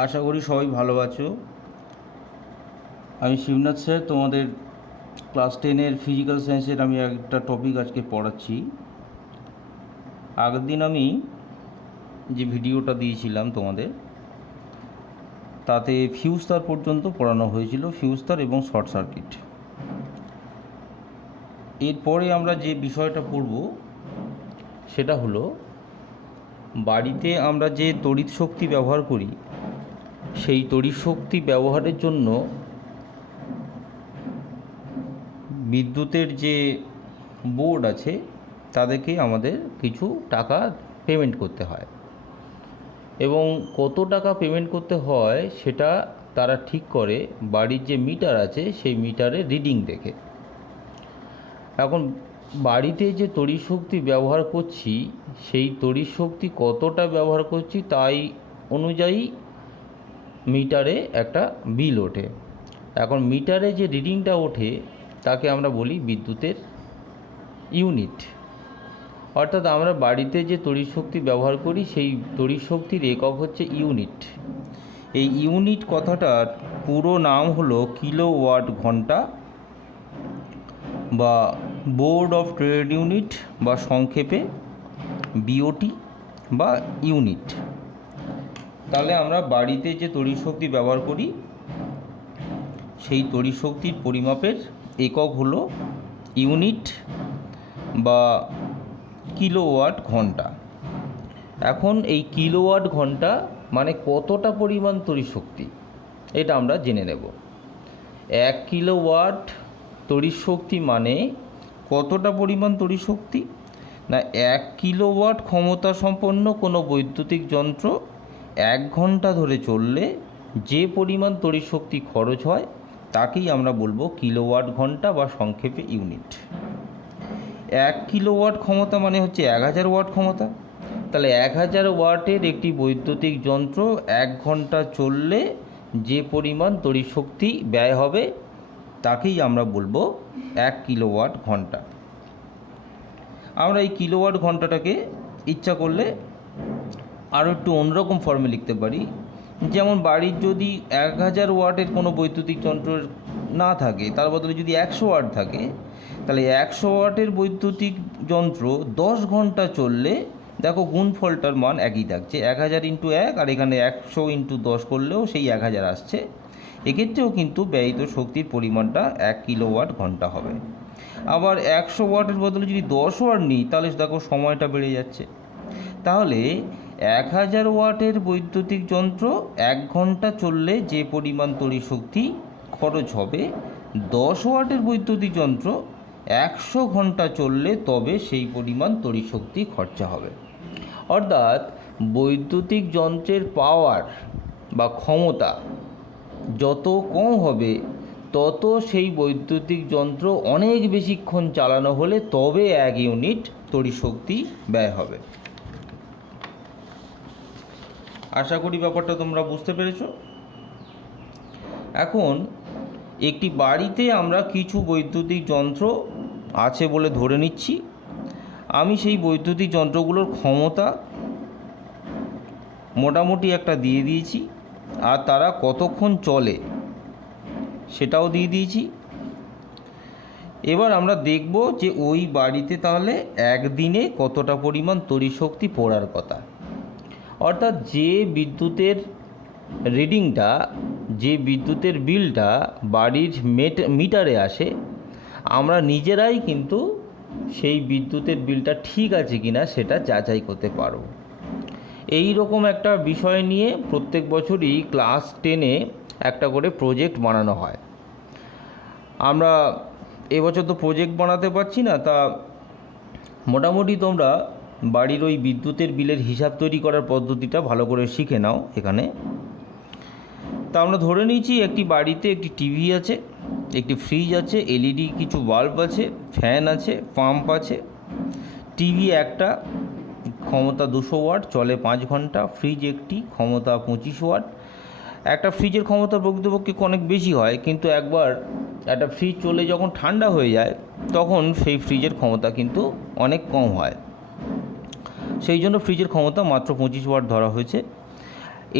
আশা করি সবাই ভালো আছো। আমি শিবনাথ স্যার, তোমাদের ক্লাস 10-এর ফিজিক্যাল সায়েন্সের আমি একটা টপিক আজকে পড়াচ্ছি। আগের দিন আমি যে ভিডিওটা দিয়েছিলাম তোমাদের, তাতে ফিউজ তার পর্যন্ত পড়ানো হয়েছিল, ফিউজ তার এবং শর্ট সার্কিট। এরপরে আমরা যে বিষয়টা পড়ব সেটা হলো বাড়িতে আমরা যে তড়িৎ শক্তি ব্যবহার করি, সেই তড়িৎ শক্তি ব্যবহারের জন্য বিদ্যুতের যে বোর্ড আছে তাদেরকে আমাদের কিছু টাকা পেমেন্ট করতে হয়, এবং কত টাকা পেমেন্ট করতে হয় সেটা তারা ঠিক করে বাড়ির যে মিটার আছে সেই মিটারে রিডিং দেখে। এখন বাড়িতে যে তড়িৎ শক্তি ব্যবহার করছি সেই তড়িৎ শক্তি কতটা ব্যবহার করছি তাই অনুযায়ী মিটারে একটা বিল ওঠে। এখন মিটারে যে রিডিংটা ওঠে তাকে আমরা বলি বিদ্যুতের ইউনিট। অর্থাৎ আমরা বাড়িতে যে তড়িৎ শক্তি ব্যবহার করি সেই তড়িৎ শক্তির একক হচ্ছে ইউনিট। এই ইউনিট কথাটার পুরো নাম হলো কিলোওয়াট ঘন্টা বা বোর্ড অফ ট্রেড ইউনিট বা সংক্ষেপে বিওটি বা ইউনিট। তাহলে আমরা বাড়িতে যে তড়িৎ শক্তি ব্যবহার করি সেই তড়িৎ শক্তির পরিমাপের একক হলো ইউনিট বা কিলোওয়াট ঘন্টা। এখন এই কিলোওয়াট ঘন্টা মানে কতটা পরিমাণ তড়িৎ শক্তি এটা আমরা জেনে নেব। 1 কিলোওয়াট তড়িৎ শক্তি মানে কতটা পরিমাণ তড়িৎ শক্তি না, 1 কিলোওয়াট ক্ষমতা সম্পন্ন কোনো বৈদ্যুতিক যন্ত্র 1 ঘন্টা ধরে চললে যে পরিমাণ তড়িৎ শক্তি খরচ হয় তাকেই আমরা বলবো কিলোওয়াট ঘন্টা বা সংক্ষেপে ইউনিট। 1 কিলোওয়াট ক্ষমতা মানে হচ্ছে 1000 ওয়াট ক্ষমতা। তাহলে 1000 ওয়াটের একটি বৈদ্যুতিক যন্ত্র 1 ঘন্টা চললে যে পরিমাণ তড়িৎ শক্তি ব্যয় হবে তাকেই আমরা বলবো 1 কিলোওয়াট ঘন্টা। আমরা এই কিলোওয়াট ঘন্টাটাকে ইচ্ছা করলে আরও একটু অন্যরকম ফর্মে লিখতে পারি। যেমন বাড়ির যদি 1000 ওয়াটের কোনো বৈদ্যুতিক যন্ত্র না থাকে, তার বদলে যদি 100 ওয়াট থাকে, তাহলে 100 ওয়াটের বৈদ্যুতিক যন্ত্র 10 ঘন্টা চললে দেখো গুণফলটার মান একই থাকছে, 1000 ইন্টু 1, আর এখানে 100 ইন্টু 10 করলেও সেই 1000 আসছে। এক্ষেত্রেও কিন্তু ব্যয়িত শক্তির পরিমাণটা 1 কিলোওয়াট ঘন্টা হবে। আবার 100 ওয়াটের বদলে যদি 10 ওয়াট নিই তাহলে দেখো সময়টা বেড়ে যাচ্ছে। তাহলে 1000 ওয়াটের বৈদ্যুতিক যন্ত্র 1 ঘন্টা চললে যে পরিমাণ তড়িৎ শক্তি খরচ হবে, 10 ওয়াটের বৈদ্যুতিক যন্ত্র 100 ঘন্টা চললে তবে সেই পরিমাণ তড়িৎ শক্তি খরচা হবে। অর্থাৎ বৈদ্যুতিক যন্ত্রের পাওয়ার বা ক্ষমতা যত কম হবে তত সেই বৈদ্যুতিক যন্ত্র অনেক বেশিক্ষণ চালানো হলে তবে 1 ইউনিট তড়িৎ শক্তি ব্যয় হবে। আশা করি ব্যাপারটা তোমরা বুঝতে পেরেছো। এখন একটি বাড়িতে আমরা কিছু বৈদ্যুতিক যন্ত্র আছে বলে ধরে নিচ্ছি। আমি সেই বৈদ্যুতিক যন্ত্রগুলোর ক্ষমতা মোটামুটি একটা দিয়ে দিয়েছি, আর তারা কতক্ষণ চলে সেটাও দিয়ে দিয়েছি। এবার আমরা দেখব যে ওই বাড়িতে তাহলে একদিনে কতটা পরিমাণ তড়িৎ শক্তি পড়ার কথা। অর্থাৎ যে বিদ্যুতের রিডিংটা, যে বিদ্যুতের বিলটা বাড়ির মিটারে আসে, আমরা নিজেরাই কিন্তু সেই বিদ্যুতের বিলটা ঠিক আছে কিনা সেটা যাচাই করতে পারব। এই রকম একটা বিষয় নিয়ে প্রত্যেক বছরই ক্লাস 10-এ একটা করে প্রজেক্ট বানানো হয়। আমরা এবছর তো প্রজেক্ট বানাতে পারছি না, তা মোটামুটি তোমরা বাড়ির ওই বিদ্যুতের বিলের হিসাব তৈরি করার পদ্ধতিটা ভালো করে শিখে নাও এখানে। তা আমরা ধরে নিয়েছি একটি বাড়িতে একটি টিভি আছে, একটি ফ্রিজ আছে, এলইডি কিছু বাল্ব আছে, ফ্যান আছে, পাম্প আছে। টিভি একটা, ক্ষমতা 200 ওয়াট, চলে 5 ঘন্টা। ফ্রিজ একটি, ক্ষমতা 25 ওয়াট। একটা ফ্রিজের ক্ষমতা প্রকৃতপক্ষে অনেক বেশি হয়, কিন্তু একবার একটা ফ্রিজ চলে যখন ঠান্ডা হয়ে যায় তখন সেই ফ্রিজের ক্ষমতা কিন্তু অনেক কম হয়। সেই জন্য ফ্রিজের ক্ষমতা মাত্র 25 ওয়াট ধরা হয়েছে।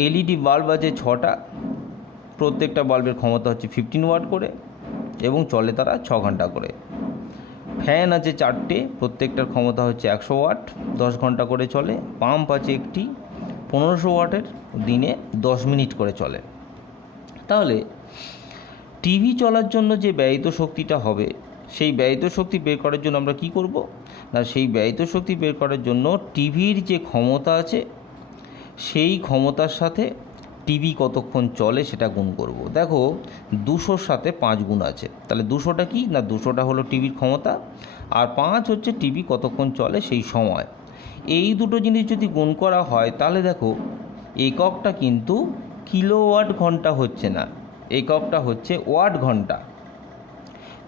এলইডি বাল্ব আছে 6টা, প্রত্যেকটা বাল্বের ক্ষমতা হচ্ছে 15 ওয়াট করে এবং চলে তারা 6 ঘন্টা করে। ফ্যান আছে 4টে, প্রত্যেকটার ক্ষমতা হচ্ছে 100 ওয়াট, 10 ঘন্টা করে চলে। পাম্প আছে একটি 1500 ওয়াটের, দিনে 10 মিনিট করে চলে। তাহলে টিভি চলার জন্য যে ব্যয়িত শক্তিটা হবে, সেই ব্যয়িত শক্তি বের করার জন্য আমরা কি করব না, সেই ব্যয়িত শক্তি বের করার জন্য টিভির যে ক্ষমতা আছে সেই ক্ষমতার সাথে টিভি কতক্ষণ চলে সেটা গুণ করব। দেখো 200-র সাথে 5 গুণ আছে, তাহলে 200টা কি না, 200টা হলো টিভির ক্ষমতা, আর 5 হচ্ছে টিভি কতক্ষণ চলে সেই সময়। এই দুটো জিনিস যদি গুণ করা হয় তাহলে দেখো এককটা কিন্তু কিলোওয়াট ঘন্টা হচ্ছে না, এককটা হচ্ছে ওয়াট ঘন্টা।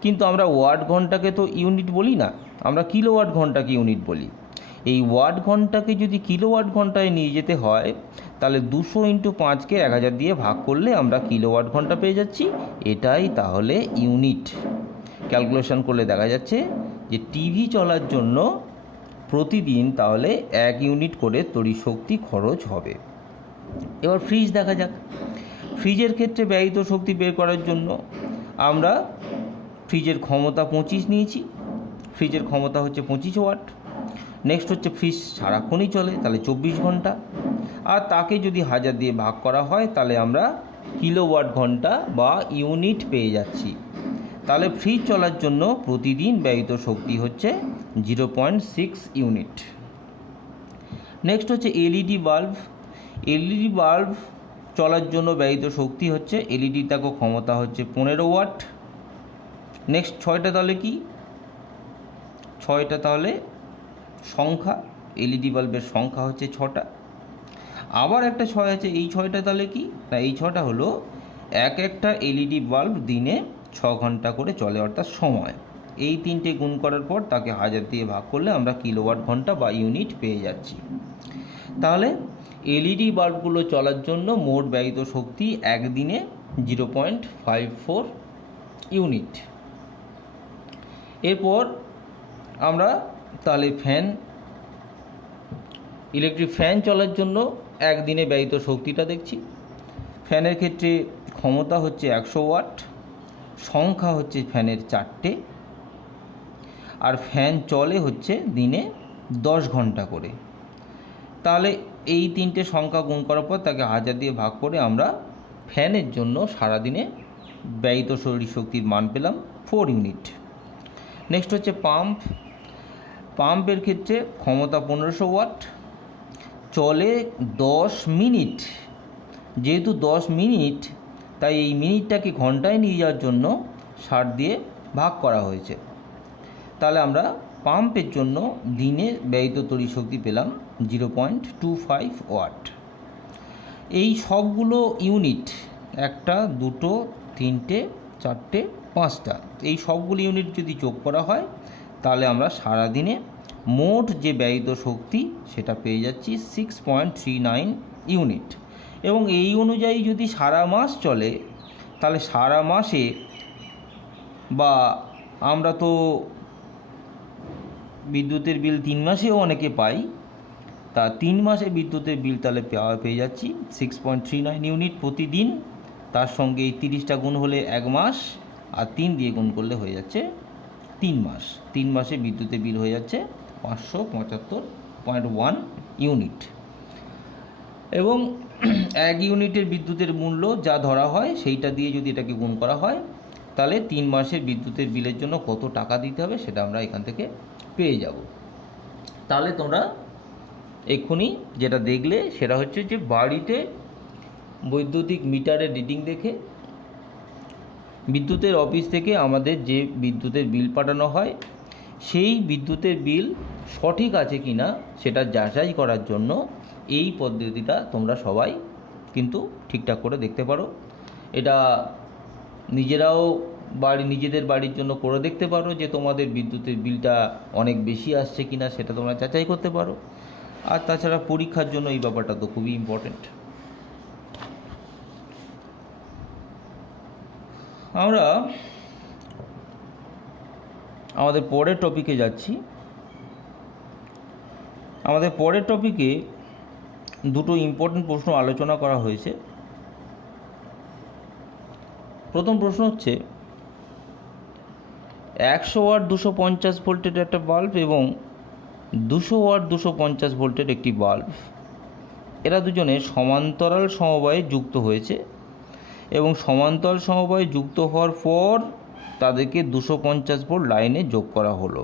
কিন্তু আমরা ওয়াট ঘন্টাকে তো ইউনিট বলি না, আমরা কিলোওয়াট ঘন্টাকে ইউনিট বলি। এই ওয়াট ঘন্টাকে যদি কিলোওয়াট ঘন্টায় নিয়ে যেতে হয় তাহলে 200 × 5কে 1000 দিয়ে ভাগ করলে আমরা কিলোওয়াট ঘন্টা পেয়ে যাচ্ছি। এটাই তাহলে ইউনিট। ক্যালকুলেশন করলে দেখা যাচ্ছে যে টিভি চলার জন্য প্রতিদিন তাহলে 1 ইউনিট করে তড়িৎ শক্তি খরচ হবে। এবার ফ্রিজ দেখা যাক। ফ্রিজের ক্ষেত্রে ব্যয়িত শক্তি বের করার জন্য আমরা ফ্রিজের ক্ষমতা 25 নিয়েছি, ফ্রিজের ক্ষমতা হচ্ছে 25 ওয়াট। নেক্সট হচ্ছে ফ্রিজ সারাক্ষণই চলে, তাহলে 24 ঘন্টা, আর তাকে যদি 1000 দিয়ে ভাগ করা হয় তাহলে আমরা কিলোওয়াট ঘন্টা বা ইউনিট পেয়ে যাচ্ছি। তাহলে ফ্রিজ চলার জন্য প্রতিদিন ব্যয়িত শক্তি হচ্ছে 0.6 ইউনিট। নেক্সট হচ্ছে এলইডি বাল্ব। এলইডি বাল্ব চলার জন্য ব্যয়িত শক্তি হচ্ছে, এলইডি তাকে ক্ষমতা হচ্ছে 15 ওয়াট। নেক্সট 6টা তাহলে কি, 6টা তাহলে সংখ্যা, এলইডি বাল্বের সংখ্যা হচ্ছে 6টা। আবার একটা 6 আছে, এই 6টা তাহলে কি না, এই 6টা হলো একটা এলইডি বাল্ব দিনে 6 ঘন্টা করে চলে, অর্থাৎ সময়। এই 3টে গুণ করার পর তাকে 1000 দিয়ে ভাগ করলে আমরা কিলোওয়াট ঘন্টা বা ইউনিট পেয়ে যাচ্ছি। তাহলে এলইডি বাল্বগুলো চলার জন্য মোট ব্যয়িত শক্তি একদিনে 0.54 ইউনিট। এরপর আমরা তাহলে ইলেকট্রিক ফ্যান চলার জন্য একদিনে ব্যয়িত শক্তিটা দেখছি। ফ্যানের ক্ষেত্রে ক্ষমতা হচ্ছে 100 ওয়াট, সংখ্যা হচ্ছে ফ্যানের 4টে, আর ফ্যান চলে হচ্ছে দিনে 10 ঘন্টা করে। তাহলে এই 3টে সংখ্যা গুণ করার পর তাকে 1000 দিয়ে ভাগ করে আমরা ফ্যানের জন্য সারাদিনে ব্যয়িত শক্তির মান পেলাম 4 ইউনিট। নেক্সট হচ্ছে পাম্প। পাম্পের ক্ষেত্রে ক্ষমতা 1500 ওয়াট, চলে 10 মিনিট। যেহেতু 10 মিনিট, তাই এই মিনিটটাকে ঘন্টায় নিয়ে যাওয়ার জন্য 60 দিয়ে ভাগ করা হয়েছে। তাহলে আমরা পাম্পের জন্য দিনে ব্যয়িত তড়িৎ শক্তি পেলাম 0.25 ওয়াট। এই সবগুলো ইউনিট, 1টা 2টো 3টে 4টে 5টা, এই সবগুলো ইউনিট যদি যোগ করা হয় তাহলে আমরা সারাদিনে মোট যে ব্যয়িত শক্তি সেটা পেয়ে যাচ্ছি 6.39 ইউনিট। এবং এই অনুযায়ী যদি সারা মাস চলে তাহলে সারা মাসে, বা আমরা তো বিদ্যুতের বিল 3 মাসেও অনেকে পাই, তা 3 মাসে বিদ্যুতের বিল তাহলে পেয়ে যাচ্ছি 6.39 ইউনিট প্রতিদিন। তার সঙ্গে এই 30টা গুণ হলে 1 মাস, আর 3 দিয়ে গুণ করলে হয়ে যাচ্ছে 3 মাস। 3 মাসে বিদ্যুতের বিল হয়ে যাচ্ছে 575.1 ইউনিট। এবং 1 ইউনিটের বিদ্যুতের মূল্য যা ধরা হয় সেইটা দিয়ে যদি এটাকে গুণ করা হয় তাহলে 3 মাসের বিদ্যুতের বিলের জন্য কত টাকা দিতে হবে সেটা আমরা এখান থেকে পেয়ে যাব। তাহলে তোমরা এক্ষুনি যেটা দেখলে সেটা হচ্ছে যে বাড়িতে বৈদ্যুতিক মিটারের রিডিং দেখে বিদ্যুতের অফিস থেকে আমাদের যে বিদ্যুতের বিল পাঠানো হয় সেই বিদ্যুতের বিল সঠিক আছে কি না সেটা যাচাই করার জন্য এই পদ্ধতিটা তোমরা সবাই কিন্তু ঠিকঠাক করে দেখতে পারো। এটা নিজেরাও নিজেদের বাড়ির জন্য করে দেখতে পারো যে তোমাদের বিদ্যুতের বিলটা অনেক বেশি আসছে কি না সেটা তোমরা যাচাই করতে পারো। আর তাছাড়া পরীক্ষার জন্য এই ব্যাপারটা তো খুবই ইম্পর্টেন্ট। আমরা আমাদের পরের টপিকে যাচ্ছি। আমাদের পরের টপিকে দুটো ইম্পর্টেন্ট প্রশ্ন আলোচনা করা হয়েছে। প্রথম প্রশ্ন হচ্ছে 100 ওয়াট 250 ভোল্টের একটা বাল্ব এবং 200 ওয়াট 250 ভোল্টের একটি বাল্ব, এরা দুজনে সমান্তরাল সমবায়ে যুক্ত হয়েছে এবং সমান্তরাল সমবায়ে যুক্ত হওয়ার পর তাদেরকে 250 ভোল্ট লাইনে যোগ করা হলো।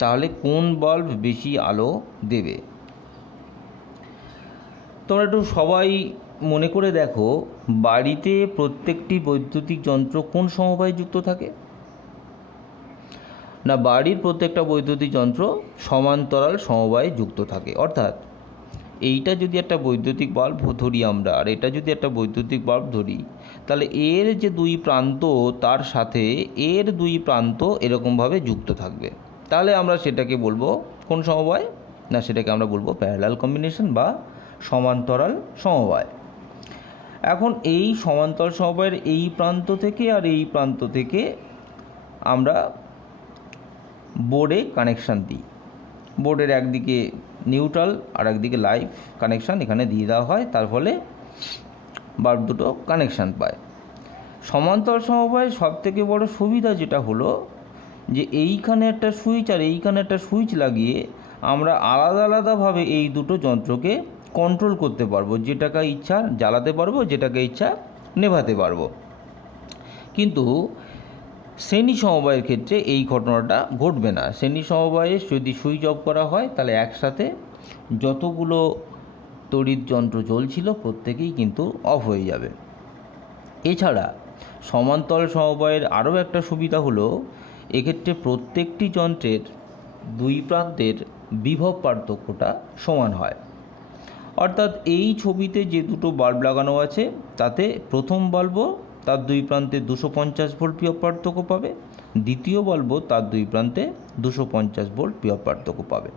তাহলে কোন বাল্ব বেশি আলো দেবে? তোমরা একটু সবাই মনে করে দেখো, বাড়িতে প্রত্যেকটি বৈদ্যুতিক যন্ত্র কোন সমবায়ে যুক্ত থাকে? না, বাড়ির প্রত্যেকটা বৈদ্যুতিক যন্ত্র সমান্তরাল সমবায়ে যুক্ত থাকে। অর্থাৎ এইটা যদি একটা বৈদ্যুতিক বাল্ব ধরি আমরা, আর এটা যদি একটা বৈদ্যুতিক বাল্ব ধরি, তাহলে এর যে দুই প্রান্ত তার সাথে এর দুই প্রান্ত এরকমভাবে যুক্ত থাকবে। তাহলে আমরা সেটাকে বলবো কোন সমবায়? না, সেটাকে আমরা বলবো প্যারালাল কম্বিনেশন বা সমান্তরাল সমবায়। এখন এই সমান্তরাল সমবায়ের এই প্রান্ত থেকে আর এই প্রান্ত থেকে আমরা বোর্ডে কানেকশান দিই। বোর্ডের একদিকে নিউট্রাল আর একদিকে লাইভ কানেকশান এখানে দিয়ে দেওয়া হয়, তার ফলে বাল্ব দুটো কানেকশান পায়। সমান্তরাল সমবায়ের সবথেকে বড় সুবিধা যেটা হলো যে এইখানে একটা সুইচ আর এইখানে একটা সুইচ লাগিয়ে আমরা আলাদা আলাদাভাবে এই দুটো যন্ত্রকে কন্ট্রোল করতে পারবো, যেটাকে ইচ্ছা জ্বালাতে পারবো, যেটাকে ইচ্ছা নেভাতে পারবো। কিন্তু শ্রেণী সমবায়ের ক্ষেত্রে এই ঘটনাটা ঘটবে না। শ্রেণী সমবায়ে যদি সুইচ অফ করা হয় তাহলে একসাথে যতগুলো তড়িৎ যন্ত্র চলছিল প্রত্যেকেই কিন্তু অফ হয়ে যাবে। এছাড়া সমান্তরাল সমবায়ের আরও একটা সুবিধা হলো, এক্ষেত্রে প্রত্যেকটি যন্ত্রের দুই প্রান্তের বিভব পার্থক্যটা সমান হয়। অর্থাৎ এই ছবিতে যে দুটো বাল্ব লাগানো আছে তাতে প্রথম বাল্বও তার দুই প্রান্তে 250 ভোল্ট বিভব পার্থক্য পাবে, দ্বিতীয় বাল্বও তার দুই প্রান্তে 250 ভোল্ট বিভব পার্থক্য পাবে।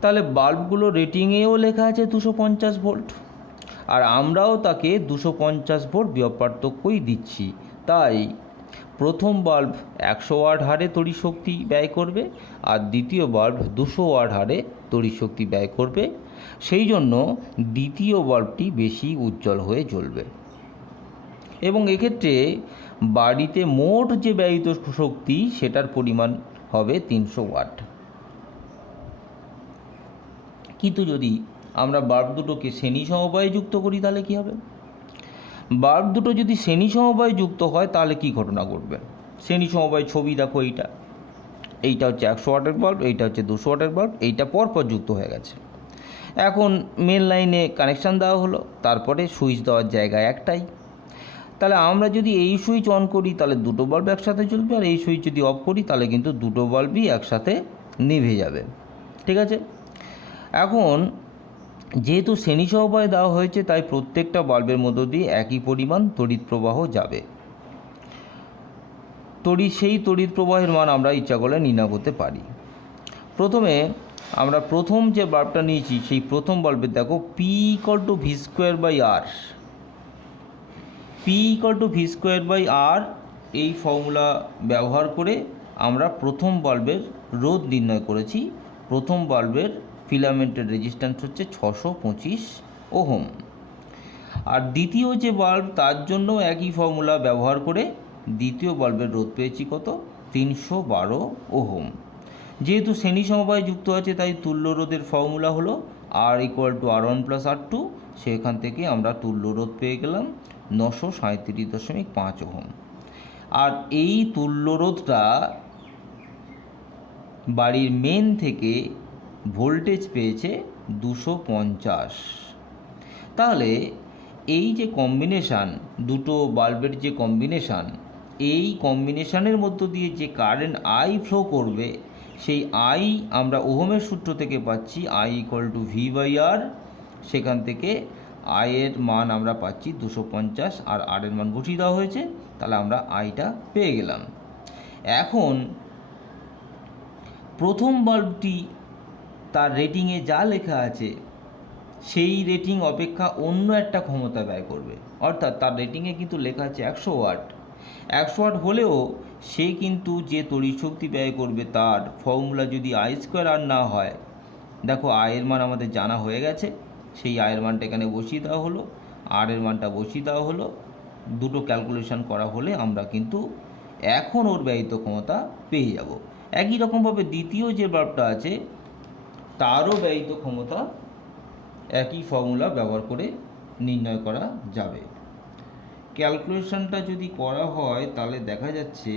তাহলে বাল্বগুলো রেটিংয়েও লেখা আছে 250 ভোল্ট, আর আমরাও তাকে 250 ভোল্ট বিভব পার্থক্যই দিচ্ছি। তাই প্রথম বাল্ব 100 ওয়াট হারে তড়িৎ শক্তি ব্যয় করবে আর দ্বিতীয় বাল্ব 200 ওয়াট হারে তড়িৎ শক্তি ব্যয় করবে। সেই জন্য দ্বিতীয় বাল্বটি বেশি উজ্জ্বল হয়ে জ্বলবে এবং এক্ষেত্রে বাড়িতে মোট যে ব্যয়িত শক্তি সেটার পরিমাণ হবে 300 ওয়াট। কিন্তু যদি আমরা বাল্ব দুটোকে শ্রেণী সমবায়ে যুক্ত করি তাহলে কী হবে? বাল্ব দুটো যদি শ্রেণী সমবায়ে যুক্ত হয় তাহলে কী ঘটনা ঘটবে? শ্রেণী সমবায়ের ছবি দেখো, এইটা হচ্ছে 100 ওয়াটের বাল্ব, এইটা হচ্ছে 200 ওয়াটের বাল্ব, এইটা পরপর যুক্ত হয়ে গেছে। এখন মেন লাইনে কানেকশান দেওয়া হলো, তারপরে সুইচ দেওয়ার জায়গা একটাই। তাহলে আমরা যদি এই সুইচ অন করি তাহলে দুটো বাল্ব একসাথে জ্বলবে, আর এই সুইচ যদি অফ করি তাহলে কিন্তু দুটো বাল্বই একসাথে নিভে যাবে। ঠিক আছে? এখন যেহেতু শ্রেণী সমবায়ে দেওয়া হয়েছে তাই প্রত্যেকটা বাল্বের মধ্য দিয়ে একই পরিমাণ তড়িৎ প্রবাহ যাবে। সেই তড়িৎ প্রবাহের মান আমরা ইচ্ছা করলে নির্ণয় করতে পারি। প্রথমে আমরা প্রথম যে বাল্বটা নিয়েছি সেই প্রথম বাল্বের দেখো P=V²/R। P=V²/R এই ফর্মুলা ব্যবহার করে আমরা প্রথম বাল্বের রোধ নির্ণয় করেছি। প্রথম বাল্বের ফিলামেন্টের রেজিস্ট্যান্স হচ্ছে 625 ওহম। আর দ্বিতীয় যে বাল্ব তার জন্য একই ফর্মুলা ব্যবহার করে দ্বিতীয় বাল্বের রোধ পেয়েছি কত? 312 ওহম। যেহেতু শ্রেণী সমবায়ে যুক্ত আছে তাই তুল্য রোধের ফর্মুলা হলো R=R1+R2। সেখান থেকে আমরা তুল্য রোধ পেয়ে গেলাম 937.5 ওহম। আর এই তুল্য রোধটা বাড়ির মেন থেকে ভোল্টেজ পেয়েছে 250। তাহলে এই যে কম্বিনেশান, দুটো বাল্বের যে কম্বিনেশান, এই কম্বিনেশানের মধ্য দিয়ে যে কারেন্ট আই ফ্লো করবে সেই আই আমরা ওহমের সূত্র থেকে পাচ্ছি I=V/R। সেখান থেকে আয়ের মান আমরা পাচ্ছি 250 আর আর এর মান বসিয়ে দেওয়া হয়েছে, তাহলে আমরা আইটা পেয়ে গেলাম। এখন প্রথম বাল্বটি তার রেটিংয়ে যা লেখা আছে সেই রেটিং অপেক্ষা অন্য একটা ক্ষমতা ব্যয় করবে। অর্থাৎ তার রেটিংয়ে কিন্তু লেখা আছে 100 ওয়াট। 100 ওয়াট হলেও সে কিন্তু যে তড়িৎ শক্তি ব্যয় করবে তার ফর্মুলা যদি I² না হয়, দেখো আয়ের মান আমাদের জানা হয়ে গেছে, সেই আয়ের মানটা এখানে বসিয়ে দেওয়া হলো, আর এর মানটা বসিয়ে দেওয়া হলো, দুটো ক্যালকুলেশন করা হলে আমরা কিন্তু এখন ওর ব্যয়িত ক্ষমতা পেয়ে যাব। একই রকমভাবে দ্বিতীয় যে বাল্বটা আছে তারও ব্যয়িত ক্ষমতা একই ফর্মুলা ব্যবহার করে নির্ণয় করা যাবে। ক্যালকুলেশনটা যদি করা হয় তাহলে দেখা যাচ্ছে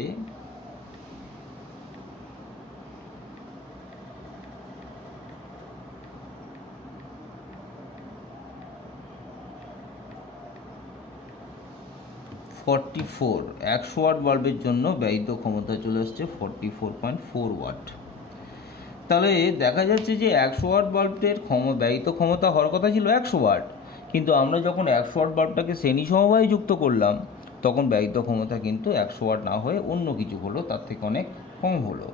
ফর্টি ফোর 100 ওয়াট বাল্বের জন্য ব্যয়িত ক্ষমতা চলে আসছে 44.4 ওয়াট। তাহলে দেখা যাচ্ছে যে 100 ওয়াট বাল্বের ব্যয়িত ক্ষমতা হওয়ার কথা ছিল 100 ওয়াট, কিন্তু আমরা যখন 100 ওয়াট বাল্বটাকে শ্রেণী সমবায়ে যুক্ত করলাম তখন ব্যয়িত ক্ষমতা কিন্তু 100 ওয়াট না হয়ে অন্য কিছু হলো, তার থেকে অনেক কম হলো।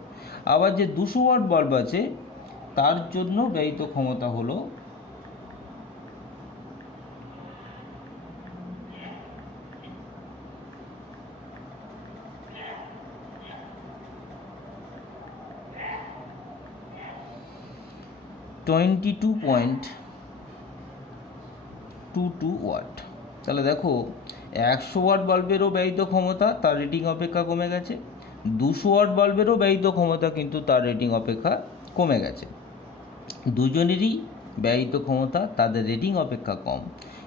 আবার যে 200 ওয়াট বাল্ব আছে তার জন্য ব্যয়িত ক্ষমতা হলো 22.22 ওয়াট। তাহলে দেখো 100 ওয়াট বাল্বেরও ব্যয়িত ক্ষমতা তার রেটিং অপেক্ষা কমে গেছে, 200 ওয়াট বাল্বেরও ব্যয়িত ক্ষমতা কিন্তু তার রেটিং অপেক্ষা কমে গেছে। দুজনেরই ব্যয়িত ক্ষমতা তাদের রেটিং অপেক্ষা কম,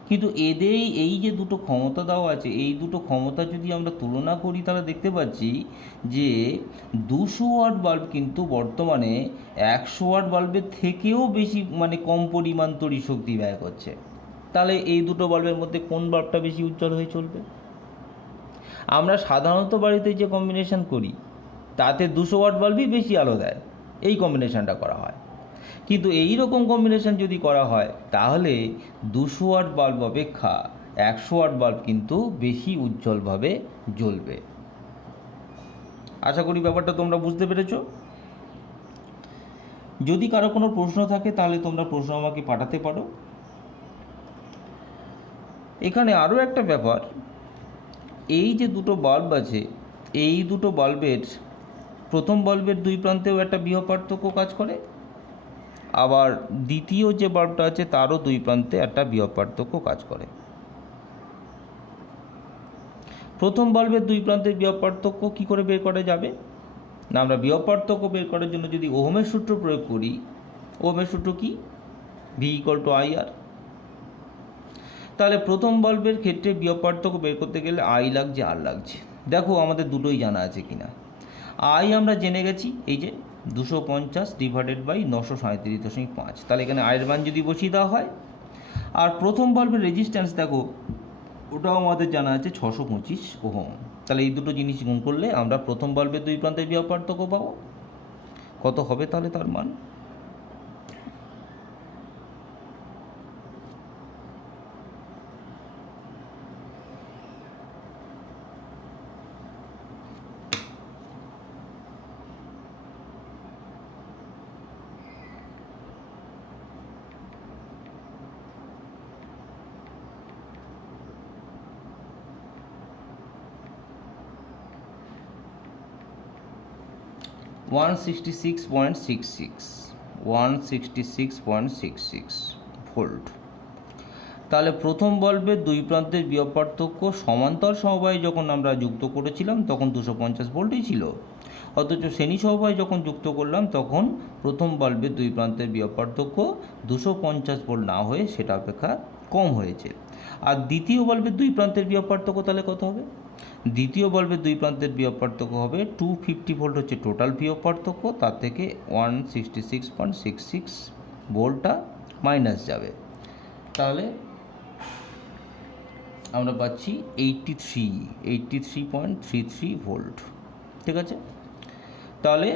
কিন্তু এদের এই যে দুটো ক্ষমতা দেওয়া আছে এই দুটো ক্ষমতা যদি আমরা তুলনা করি তাহলে দেখতে পাচ্ছি যে 200 ওয়াট বাল্ব কিন্তু বর্তমানে 100 ওয়াট বাল্বের থেকেও বেশি কম পরিমাণ তড়িৎ শক্তি ব্যয় করছে। তাহলে এই দুটো বাল্বের মধ্যে কোন বাল্বটা বেশি উজ্জ্বল হয়ে চলবে? আমরা সাধারণত বাড়িতে যে কম্বিনেশন করি তাতে 200 ওয়াট বাল্বই বেশি আলো দেয়, এই কম্বিনেশনটা করা হয়। কিন্তু এই রকম কম্বিনেশন যদি করা হয় তাহলে 200 ওয়াট বাল্ব অপেক্ষা 100 ওয়াট বাল্ব কিন্তু বেশি উজ্জ্বলভাবে জ্বলবে। আশা করি ব্যাপারটা তোমরা বুঝতে পেরেছো। যদি কারো কোনো প্রশ্ন থাকে তাহলে তোমরা প্রশ্ন আমাকে পাঠাতে পারো। এখানে আরও একটা ব্যাপার, এই যে দুটো বাল্ব আছে এই দুটো বাল্বের প্রথম বাল্বের দুই প্রান্তেও একটা বিভব পার্থক্য কাজ করে, আবার দ্বিতীয় যে বাল্বটা আছে তারও দুই প্রান্তে একটা বিভব পার্থক্য কাজ করে। প্রথম বাল্বের দুই প্রান্তের বিভব পার্থক্য কী করে বের করা যাবে না, আমরা বিভব পার্থক্য বের করার জন্য যদি ওহমের সূত্র প্রয়োগ করি, ওহমের সূত্র কি? V=IR। তাহলে প্রথম বাল্বের ক্ষেত্রে বিভব পার্থক্য বের করতে গেলে I লাগছে আর লাগছে। দেখো আমাদের দুটোই জানা আছে কিনা। I আমরা জেনে গেছি, এই যে 250/937.5, তাহলে এখানে আয়ের মান যদি বসিয়ে দেওয়া হয়, আর প্রথম বাল্বের রেজিস্ট্যান্স দেখো ওটাও আমাদের জানা আছে 625 ওহম। তাহলে এই দুটো জিনিস গুণ করলে আমরা প্রথম বাল্বের দুই প্রান্তের বিভব পার্থক্য পাবো। কত হবে তাহলে তার মান? One 166.66 volt. তাহলে প্রথম বাল্বের দুই প্রান্তের বিভব পার্থক্য সমান্তর সমবায়ে যখন আমরা যুক্ত করেছিলাম তখন 250 ভোল্টই ছিল, অথচ শ্রেণী সমবায়ে যখন যুক্ত করলাম তখন প্রথম বাল্বের দুই প্রান্তের বিভব পার্থক্য 250 ভোল্ট না হয়ে সেটা অপেক্ষা কম হয়েছে। আর দ্বিতীয় বাল্বের দুই প্রান্তের বিভব পার্থক্য তাহলে কত হবে? দ্বিতীয় বাল্বের দুই প্রান্তের বিভব পার্থক্য হবে 250 ভোল্ট হচ্ছে টোটাল বিভব পার্থক্য, তার থেকে 166.66 ভোল্টটা মাইনাস যাবে। তাহলে আমরা পাচ্ছি 83.33 ভোল্ট। ঠিক আছে, তাহলে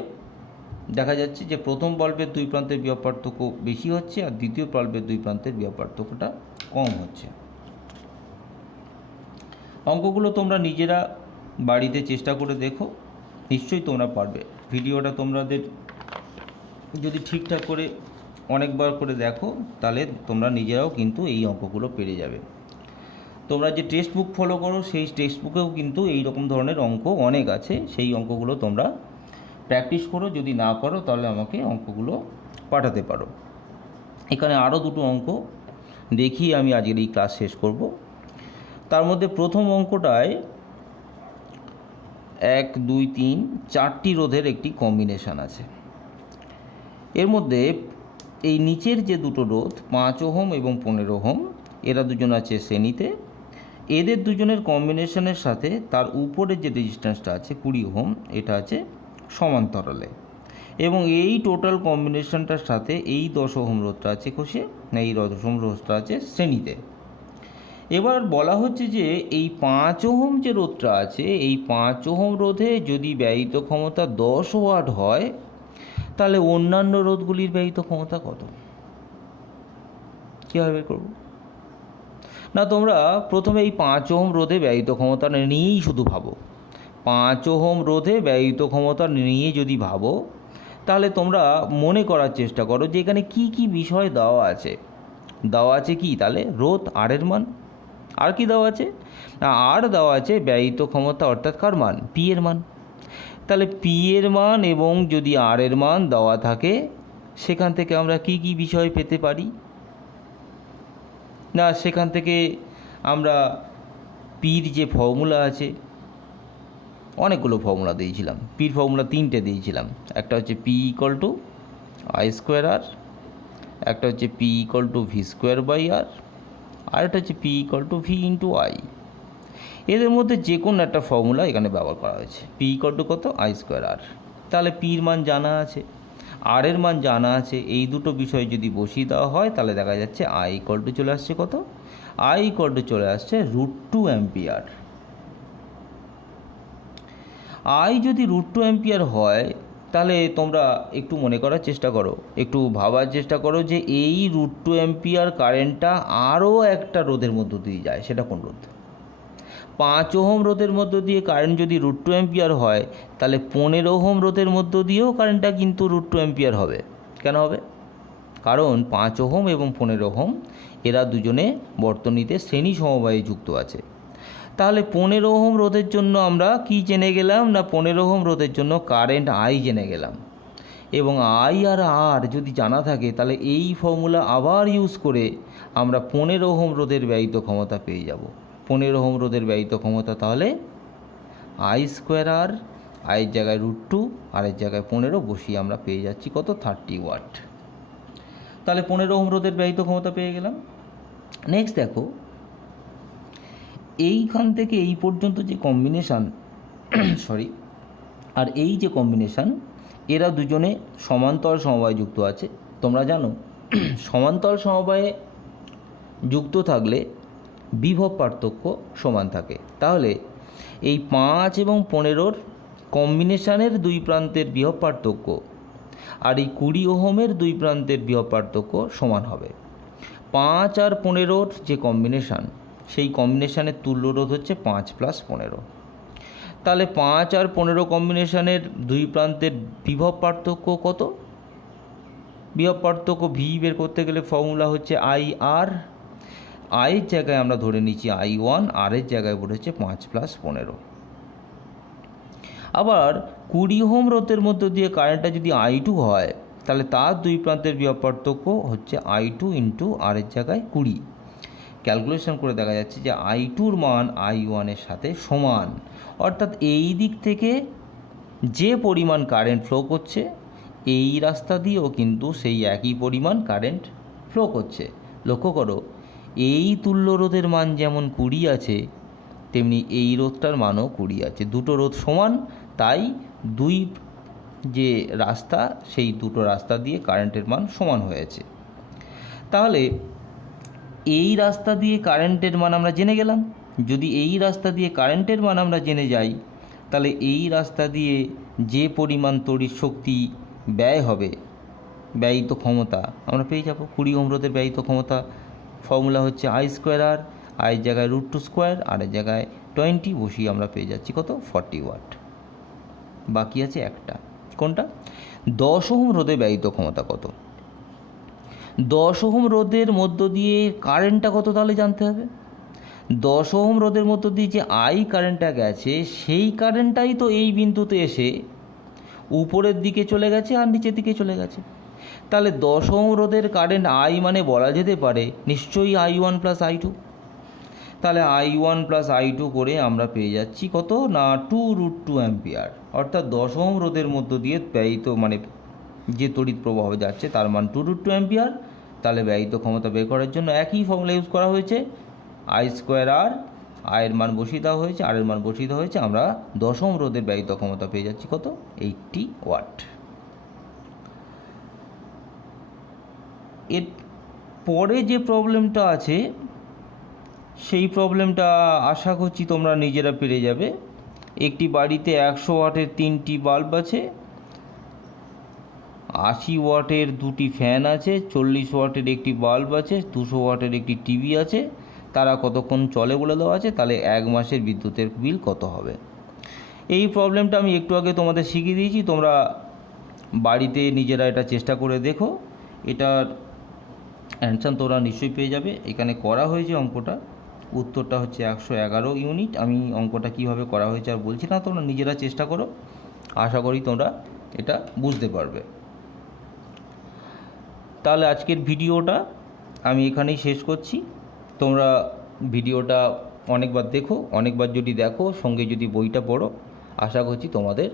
দেখা যাচ্ছে যে প্রথম বাল্বের দুই প্রান্তের বিভব পার্থক্য বেশি হচ্ছে আর দ্বিতীয় বাল্বের দুই প্রান্তের বিভব পার্থক্যটা কম হচ্ছে। অঙ্কগুলো তোমরা নিজেরা বাড়িতে চেষ্টা করে দেখো, নিশ্চয়ই তোমরা পারবে। ভিডিওটা তোমাদের যদি ঠিকঠাক করে অনেকবার করে দেখো তাহলে তোমরা নিজেরাও কিন্তু এই অঙ্কগুলো পেরে যাবে। তোমরা যে টেক্সট বুক ফলো করো সেই টেক্সট বুকেও কিন্তু এই রকম ধরনের অঙ্ক অনেক আছে, সেই অঙ্কগুলো তোমরা প্র্যাকটিস করো। যদি না করো তাহলে আমাকে অঙ্কগুলো পাঠাতে পারো। এখানে আরও দুটো অঙ্ক দেখিয়ে আমি আজকের এই ক্লাস শেষ করব। তার মধ্যে প্রথম অঙ্কটায় 1 2 3 4টি রোধের একটি কম্বিনেশান আছে। এর মধ্যে এই নিচের যে দুটো রোধ 5 ওহম এবং 15 ওহম, এরা দুজন আছে শ্রেণীতে। এদের দুজনের কম্বিনেশনের সাথে তার উপরের যে রেজিস্ট্যান্সটা আছে 20 ওহম, এটা আছে সমান্তরালে, এবং এই টোটাল কম্বিনেশনটার সাথে এই 10 ওহম রোধটা আছে কোষে, না এই 10 ওহম রোধটা আছে শ্রেণীতে। এবার বলা হচ্ছে যে এই 5 ওহম যে রোধটা আছে, এই 5 ওহম রোধে যদি ব্যয়িত ক্ষমতা 10 ওয়াট হয়, তাহলে অন্যান্য রোধগুলির ব্যয়িত ক্ষমতা কত? কীভাবে বের করব? না, তোমরা প্রথমে এই 5 ওহম রোধে ব্যয়িত ক্ষমতা নিয়েই শুধু ভাবো। 5 ওহম রোধে ব্যয়িত ক্ষমতা নিয়ে যদি ভাবো, তাহলে তোমরা মনে করার চেষ্টা করো যে এখানে কি কি বিষয় দেওয়া আছে। দেওয়া আছে কি? তাহলে রোধ আর এর মান। আর কি দেওয়া আছে? না, আর দেওয়া আছে ব্যয়িত ক্ষমতা, অর্থাৎ কার মান? পি এর মান। তাহলে পি এর মান এবং যদি আর এর মান দেওয়া থাকে, সেখান থেকে আমরা কি কি বিষয় পেতে পারি? না, সেখান থেকে আমরা পির যে ফর্মুলা আছে, অনেকগুলো ফর্মুলা দিয়েছিলাম। পির ফর্মুলা 3টে দিয়েছিলাম। একটা হচ্ছে P equal to I square R, একটা হচ্ছে P equal to V square by R, আর একটা হচ্ছে P equal to V into I. এদের মধ্যে যে কোনো একটা ফর্মুলা এখানে ব্যবহার করা হয়েছে। পি ইকুয়াল টু কত? আই স্কোয়ার আর। তাহলে পির মান জানা আছে, আর এর মান জানা আছে। এই দুটো বিষয় যদি বসিয়ে দেওয়া হয়, তাহলে দেখা যাচ্ছে আই ইকুয়াল টু চলে আসছে কত? আই ইকুয়াল টু চলে আসছে √2 অ্যাম্পিয়ার। আই যদি √2 অ্যাম্পিয়ার হয়, তাহলে তোমরা একটু মনে করার চেষ্টা করো, একটু ভাবার চেষ্টা করো যে এই √2 অ্যাম্পিয়ার কারেন্টটা আরও একটা রোধের মধ্য দিয়ে যায়। সেটা কোন রোধ? 5 ওহম রোধের মধ্য দিয়ে কারেন্ট যদি √2 অ্যাম্পিয়ার হয়, তাহলে 15 ওহম রোধের মধ্য দিয়েও কারেন্টটা কিন্তু √2 অ্যাম্পিয়ার হবে। কেন হবে? কারণ 5 ওহম এবং 15 ওহম এরা দুজনে বর্তনীতে শ্রেণী সমবায়ে যুক্ত আছে। তাহলে 15 ওহম রোধের জন্য আমরা কি জেনে গেলাম? না, 15 ওহম রোধের জন্য কারেন্ট আই জেনে গেলাম। এবং আই আর আর যদি জানা থাকে, তাহলে এই ফর্মুলা আবার ইউজ করে আমরা 15 ওহম রোধের ব্যয়িত ক্ষমতা পেয়ে যাব। 15 ওহম রোধের ব্যয়িত ক্ষমতা তাহলে আই স্কোয়ার আর, আইয়ের জায়গায় √2, আর এর জায়গায় 15 বসিয়ে আমরা পেয়ে যাচ্ছি কত? 30 ওয়াট। তাহলে 15 ওহম রোধের ব্যয়িত ক্ষমতা পেয়ে গেলাম। নেক্সট দেখো, এইখান থেকে এই পর্যন্ত যে কম্বিনেশান আর এই যে কম্বিনেশান, এরা দুজনে সমান্তরাল সমবায়ে যুক্ত আছে। তোমরা জানো সমান্তরাল সমবায়ে যুক্ত থাকলে বিভব পার্থক্য সমান থাকে। তাহলে এই 5 এবং 15-র কম্বিনেশানের দুই প্রান্তের বিভব পার্থক্য আর এই 20 ওহমের দুই প্রান্তের বিভব পার্থক্য সমান হবে। 5 আর 15-র যে কম্বিনেশান, সেই কম্বিনেশানের তুল্য রোধ হচ্ছে 5 + 15। তাহলে 5 আর 15 কম্বিনেশানের দুই প্রান্তের বিভব পার্থক্য কত? বিভব পার্থক্য ভি বের করতে গেলে ফর্মুলা হচ্ছে আই আর। আইয়ের জায়গায় আমরা ধরে নিচ্ছি I1, আর এর জায়গায় বলেছে 5 + 15। আবার 20 ওহম রোধের মধ্য দিয়ে কারেন্টটা যদি I2 হয়, তাহলে তার দুই প্রান্তের বিভব পার্থক্য হচ্ছে I2 ইন্টু আর এর জায়গায় 20। ক্যালকুলেশন করে দেখা যাচ্ছে যে I2-র মান I1-এর সাথে সমান। অর্থাৎ এই দিক থেকে যে পরিমাণ কারেন্ট ফ্লো করছে, এই রাস্তা দিয়েও কিন্তু সেই একই পরিমাণ কারেন্ট ফ্লো করছে। লক্ষ্য করো, এই তুল্য রোধের মান যেমন 20 আছে, তেমনি এই রোধটার মানও 20 আছে। দুটো রোধ সমান, তাই দুই যে রাস্তা, সেই দুটো রাস্তা দিয়ে কারেন্টের মান সমান হয়েছে। তাহলে এই রাস্তা দিয়ে কারেন্টের মান আমরা জেনে গেলাম। যদি এই রাস্তা দিয়ে কারেন্টের মান আমরা জেনে যাই, তাহলে এই রাস্তা দিয়ে যে পরিমাণ তড়িৎ শক্তি ব্যয় হবে, ব্যয়িত ক্ষমতা আমরা পেয়ে যাব। 20 ওহম রোধের ব্যয়িত ক্ষমতা ফর্মুলা হচ্ছে আই স্কোয়ার আর, আইয়ের জায়গায় √2 স্কোয়ার, আর এর জায়গায় 20 বসিয়ে আমরা পেয়ে যাচ্ছি কত? 40 ওয়াট। বাকি আছে একটা, কোনটা? 10 ওহম রোধে ব্যয়িত ক্ষমতা কত? 10 ওহম রোধের মধ্য দিয়ে কারেন্টটা কত তাহলে জানতে হবে। 10 ওহম রোধের মধ্য দিয়ে যে আই কারেন্টটা গেছে, সেই কারেন্টটাই তো এই বিন্দুতে এসে উপরের দিকে চলে গেছে আর নিচের দিকে চলে গেছে। তাহলে 10 ওহম রোধের কারেন্ট আই মানে বলা যেতে পারে নিশ্চয়ই I1 প্লাস I2। তাহলে I1 প্লাস I2 করে আমরা পেয়ে যাচ্ছি কত না 2√2 অ্যাম্পিয়ার, অর্থাৎ 10 ওহম রোধের মধ্য দিয়ে ব্যয়িত মানে যে তড়িৎ প্রবাহ যাচ্ছে তার মান 2√2 অ্যাম্পিয়ার। তাহলে ব্যয়িত ক্ষমতা বের করার জন্য একই ফর্মুলা ইউজ করা হয়েছে, I²R, আয়ের মান বসিয়ে দেওয়া হয়েছে, আর এর মান বসিয়ে দেওয়া হয়েছে, আমরা 10 ওহম রোধের ব্যয়িত ক্ষমতা পেয়ে যাচ্ছি কত 80 ওয়াট। এর পরে যে প্রবলেমটা আছে সেই প্রবলেমটা আশা করছি তোমরা নিজেরা পেরে যাবে। একটি বাড়িতে 100 ওয়াটের 3টি বাল্ব আছে, 80 ওয়াটের 2টি ফ্যান আছে, 40 ওয়াটের একটি বাল্ব আছে, 200 ওয়াটের একটি টিভি আছে, তারা কতক্ষণ চলে বলে দেওয়া আছে। তাহলে 1 মাসের বিদ্যুতের বিল কত হবে? এই প্রবলেমটা আমি একটু আগে তোমাদের শিখিয়ে দিয়েছি, তোমরা বাড়িতে নিজেরা এটা চেষ্টা করে দেখো, এটার অ্যান্সার তোমরা নিশ্চয়ই পেয়ে যাবে। এখানে করা হয়েছে অঙ্কটা, উত্তরটা হচ্ছে 111 ইউনিট। আমি অঙ্কটা কিভাবে করা হয়েছে আর বলছি না, তোমরা নিজেরা চেষ্টা করো, আশা করি তোমরা এটা বুঝতে পারবে। তাহলে আজকের ভিডিওটা আমি এখানেই শেষ করছি। তোমরা ভিডিওটা অনেকবার দেখো, অনেকবার যদি দেখো সঙ্গে যদি বইটা পড়ো, আশা করছি তোমাদের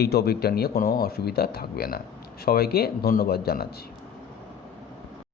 এই টপিকটা নিয়ে কোনো অসুবিধা থাকবে না। সবাইকে ধন্যবাদ জানাচ্ছি।